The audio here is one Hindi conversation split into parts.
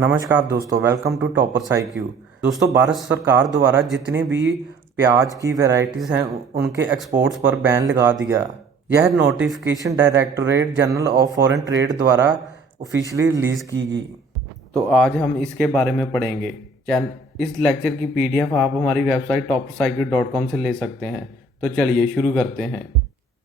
नमस्कार दोस्तों, वेलकम टू टॉपर्स IQ। दोस्तों, भारत सरकार द्वारा जितनी भी प्याज की वैरायटीज़ हैं उनके एक्सपोर्ट्स पर बैन लगा दिया। यह notification directorate general of foreign trade द्वारा ऑफिशियली रिलीज़ की गई। तो आज हम इसके बारे में पढ़ेंगे। इस लेक्चर की PDF आप हमारी वेबसाइट toppersiq.com से ले सकते हैं। तो चलिए शुरू करते हैं।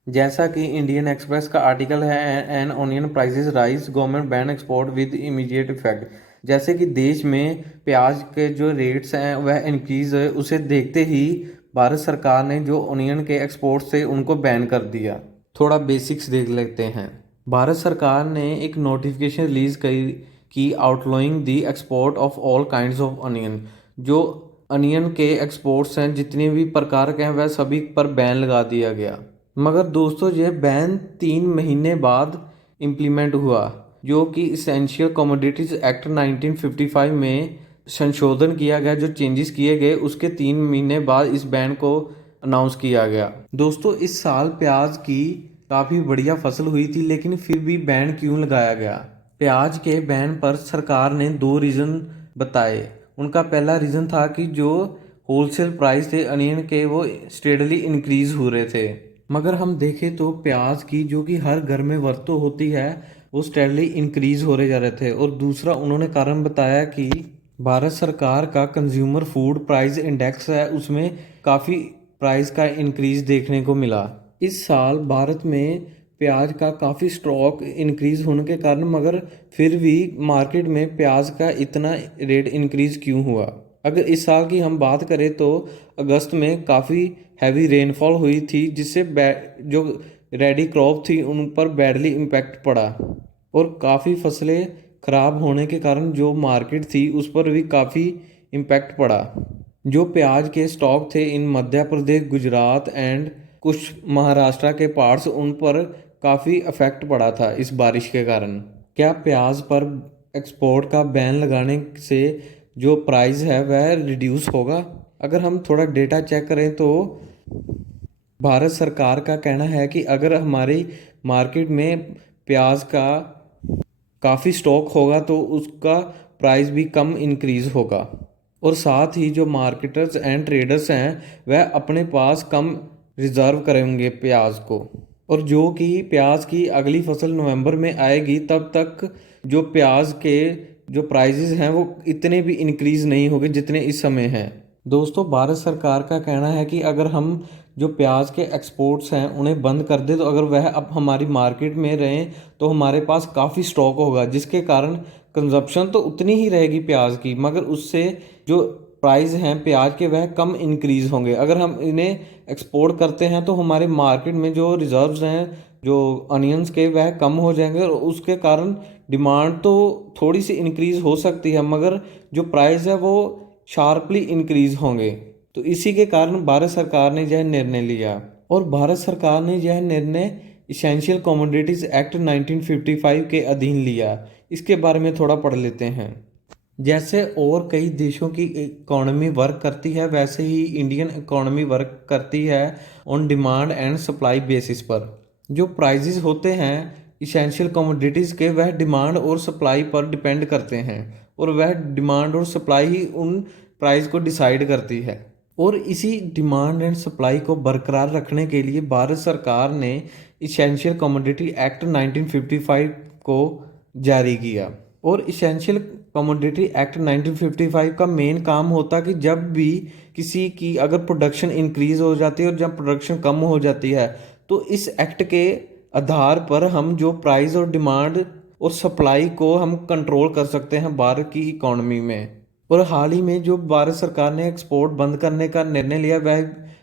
जैसा कि इंडियन एक्सप्रेस का आर्टिकल है, an onion prices rise, government ban export with immediate effect. जैसे कि देश में प्याज के जो रेट्स हैं वह इंक्रीज है, उसे देखते ही भारत सरकार ने जो ऑनियन के एक्सपोर्ट से उनको बैन कर दिया। थोड़ा बेसिक्स देख लेते हैं। भारत सरकार ने एक नोटिफिकेशन रिलीज की outlining the export of all kinds of onion. जो अनियन के एक्सपोर्ट्स हैं, जितने भी प्रकार के हैं, वह सभी पर बैन लगा दिया गया। मगर दोस्तों, यह बैन 3 महीने बाद इम्प्लीमेंट हुआ, जो कि इसेंशियल कमोडिटीज एक्ट 1955 में संशोधन किया गया। जो चेंजेस किए गए उसके 3 महीने बाद इस बैन को अनाउंस किया गया। दोस्तों, इस साल प्याज की काफ़ी बढ़िया फसल हुई थी, लेकिन फिर भी बैन क्यों लगाया गया? प्याज के बैन पर सरकार ने 2 रीज़न बताए। उनका पहला रीज़न था कि जो होलसेल प्राइस थे अनियन के, वो स्टेडली इंक्रीज हो रहे थे। मगर हम देखें तो प्याज की, जो कि हर घर में वरतों होती है, वो स्टेडली इंक्रीज हो रहे जा रहे थे। और दूसरा उन्होंने कारण बताया कि भारत सरकार का कंज्यूमर फूड प्राइस इंडेक्स है, उसमें काफ़ी प्राइस का इंक्रीज देखने को मिला। इस साल भारत में प्याज का काफ़ी स्टॉक इंक्रीज होने के कारण, मगर फिर भी मार्केट में प्याज का इतना रेट इंक्रीज क्यों हुआ? अगर इस साल की हम बात करें तो अगस्त में काफ़ी हैवी रेनफॉल हुई थी, जिससे जो रेडी क्रॉप थी उन पर बैडली इम्पैक्ट पड़ा और काफ़ी फसलें ख़राब होने के कारण जो मार्केट थी उस पर भी काफ़ी इम्पैक्ट पड़ा। जो प्याज के स्टॉक थे इन मध्य प्रदेश, गुजरात एंड कुछ महाराष्ट्र के पार्ट्स, उन पर काफ़ी अफेक्ट पड़ा था इस बारिश के कारण। क्या प्याज पर एक्सपोर्ट का बैन लगाने से जो प्राइस है वह रिड्यूस होगा? अगर हम थोड़ा डेटा चेक करें तो भारत सरकार का कहना है कि अगर हमारी मार्केट में प्याज का काफ़ी स्टॉक होगा तो उसका प्राइस भी कम इंक्रीज होगा। और साथ ही जो मार्केटर्स एंड ट्रेडर्स हैं वह अपने पास कम रिजर्व करेंगे प्याज को। और जो कि प्याज की अगली फसल नवंबर में आएगी, तब तक जो प्याज के जो प्राइजेस हैं वो इतने भी इंक्रीज नहीं होंगे जितने इस समय हैं। दोस्तों, भारत सरकार का कहना है कि अगर हम जो प्याज के एक्सपोर्ट्स हैं उन्हें बंद कर दे, तो अगर वह अब हमारी मार्केट में रहें तो हमारे पास काफ़ी स्टॉक होगा, जिसके कारण कंजप्शन तो उतनी ही रहेगी प्याज की, मगर उससे जो प्राइस हैं प्याज के वह कम इंक्रीज होंगे। अगर हम इन्हें एक्सपोर्ट करते हैं तो हमारे मार्केट में जो रिजर्व्स हैं जो अनियंस के, वह कम हो जाएंगे और उसके कारण डिमांड तो थोड़ी सी इंक्रीज हो सकती है, मगर जो प्राइस है वो शार्पली इंक्रीज होंगे। तो इसी के कारण भारत सरकार ने यह निर्णय लिया। और भारत सरकार ने यह निर्णय इसेंशियल कमोडिटीज एक्ट 1955 के अधीन लिया। इसके बारे में थोड़ा पढ़ लेते हैं। जैसे और कई देशों की इकोनॉमी वर्क करती है, वैसे ही इंडियन इकोनॉमी वर्क करती है on demand and supply basis पर। जो प्राइजेस होते हैं इसेंशियल कमोडिटीज़ के, वह डिमांड और सप्लाई पर डिपेंड करते हैं, और वह डिमांड और सप्लाई ही उन प्राइस को डिसाइड करती है। और इसी डिमांड एंड सप्लाई को बरकरार रखने के लिए भारत सरकार ने इसेंशियल कमोडिटी एक्ट 1955 को जारी किया। और इसेंशियल कमोडिटी एक्ट 1955 का मेन काम होता कि जब भी किसी की अगर प्रोडक्शन इंक्रीज हो जाती है और जब प्रोडक्शन कम हो जाती है, तो इस एक्ट के आधार पर हम जो प्राइस और डिमांड और सप्लाई को हम कंट्रोल कर सकते हैं भारत की इकोनॉमी में। और हाल ही में जो भारत सरकार ने एक्सपोर्ट बंद करने का निर्णय लिया,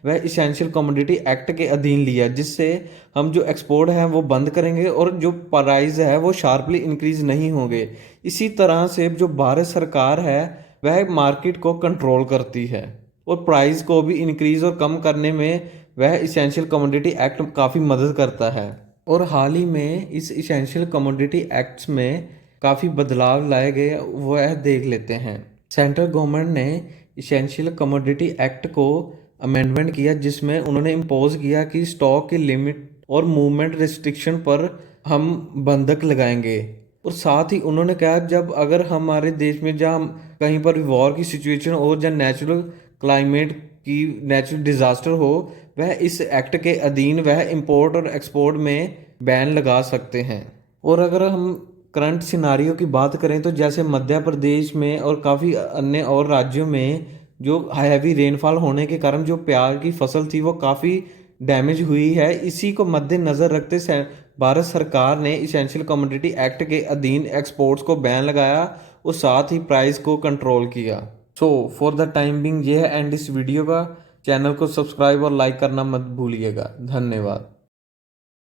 वह इसेंशियल कमोडिटी एक्ट के अधीन लिया, जिससे हम जो एक्सपोर्ट है वो बंद करेंगे और जो प्राइस है वो शार्पली इंक्रीज नहीं होंगे। इसी तरह से जो भारत सरकार है वह मार्केट को कंट्रोल करती है और प्राइस को भी इंक्रीज और कम करने में वह इसेंशियल कमोडिटी एक्ट काफ़ी मदद करता है। और हाल ही में इस इसेंशियल कमोडिटी एक्ट्स में काफ़ी बदलाव लाए गए, वह देख लेते हैं। सेंट्रल गवर्नमेंट ने इसेंशियल कमोडिटी एक्ट को अमेंडमेंट किया, जिसमें उन्होंने इम्पोज किया कि स्टॉक की लिमिट और मूवमेंट रिस्ट्रिक्शन पर हम बंधक लगाएंगे। और साथ ही उन्होंने कहा जब अगर हमारे देश में जहाँ कहीं पर वॉर की सिचुएशन हो, जहाँ नेचुरल क्लाइमेट की नेचुरल डिजास्टर हो, वह इस एक्ट के अधीन वह इंपोर्ट और एक्सपोर्ट में बैन लगा सकते हैं। और अगर हम करंट सिनारियो की बात करें तो जैसे मध्य प्रदेश में और काफ़ी अन्य और राज्यों में जो हैवी रेनफॉल होने के कारण जो प्याज की फसल थी वो काफ़ी डैमेज हुई है। इसी को मद्देनज़र रखते भारत सरकार ने इसेंशियल कमोडिटी एक्ट के अधीन एक्सपोर्ट्स को बैन लगाया और साथ ही प्राइस को कंट्रोल किया। So for the time being ये है एंड इस वीडियो का। चैनल को सब्सक्राइब और लाइक करना मत भूलिएगा। धन्यवाद।